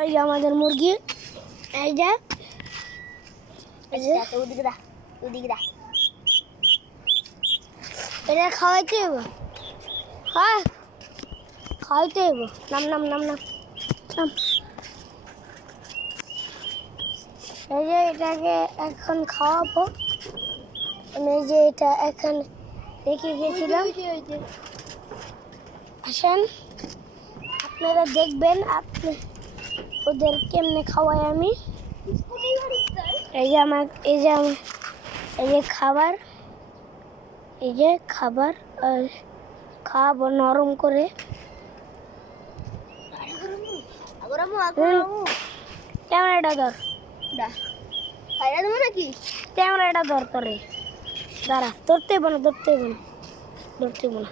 এই যে আমাদের মুরগি, এই যে ওদিকে দা এটা খাওয়াইতে হইব। হ্যাঁ খাওয়াইতে হইব। নাম নাম নাম নাম নাম। এই যে এটাকে এখন খাওয়াবো। আমি এই যে এটা এখন রেখে গেছিলাম। আসেন আপনারা দেখবেন আপনি ওদের কেমনে খাওয়াই আমি। এই যে আমার এই যে খাবার, এই যে খাবার খাওয়াবো নরম করে। ক্যামেরাটা ধর, নাকি ক্যামেরাটা ধর তোরে। দাঁড়া, ধরতে হইব না, ধরতে হইব না, ধরতে হইব না।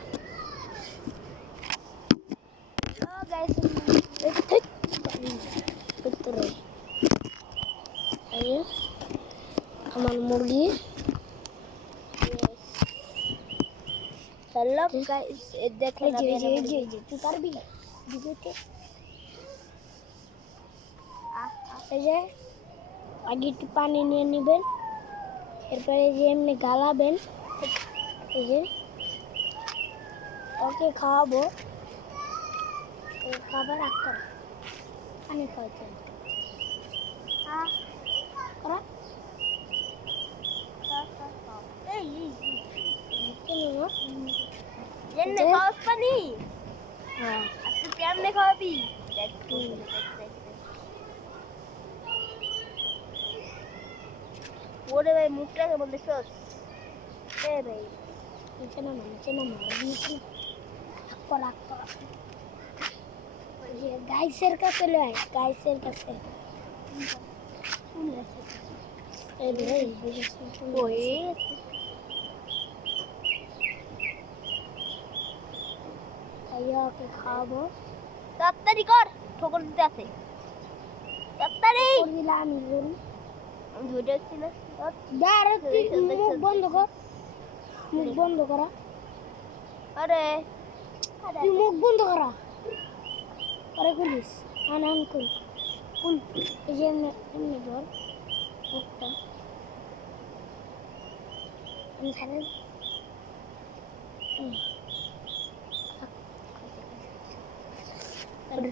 আমার মুরগি। হ্যালো গাইস, দেখেন তুই পারবি ভিডিওতে? এই যে আগে একটু পানি নিয়ে নেবেন, এরপরে এই যে এমনি গালাবেন। এই যে ওকে খাওয়াবো। খাবার আটকা পানি খাওয়াতে করা। পানি হ্যাঁ তুই কেমনে খাওয়াবি? ওরে ভাই মুখটা কেমন দেখছস? এ ভাই নিচে নামা নিচে করা করা। ওই যে গাইসের কাছে লয়, গাইসের কাছে। এই রে ওই ওকে খাওয়াবো। তাড়াতাড়ি কর, ঠোকর দিতে আছে। তাড়াতাড়ি দিলে আমি আমি ধরে আছি না। মুখ বন্ধ কর, মুখ বন্ধ করা। আরে তুই মুখ বন্ধ করা। আরে খুলিস, আন খুল খুল। এই যে এমনি ধর মুখটা। আমি ছাড়ে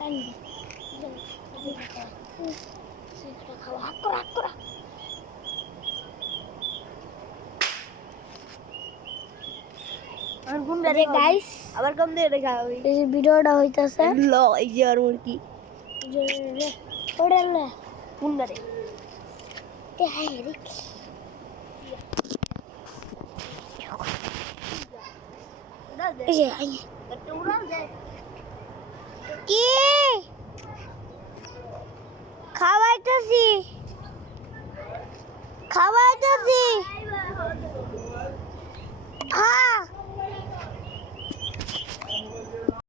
পানি খাওয়া হাক করা হাক করা। আমার ঘুম এই যে গাইস, আবার কম দিয়ে দেখা হবে। এই যে ভিডিওটা হইতাছে। ল এই যে আর মুরগি ওরে না ঘুম ধরে তে হাই রে। এই যে আই কি খাওয়াইতেছি খাওয়াইতেছি। হ্যাঁ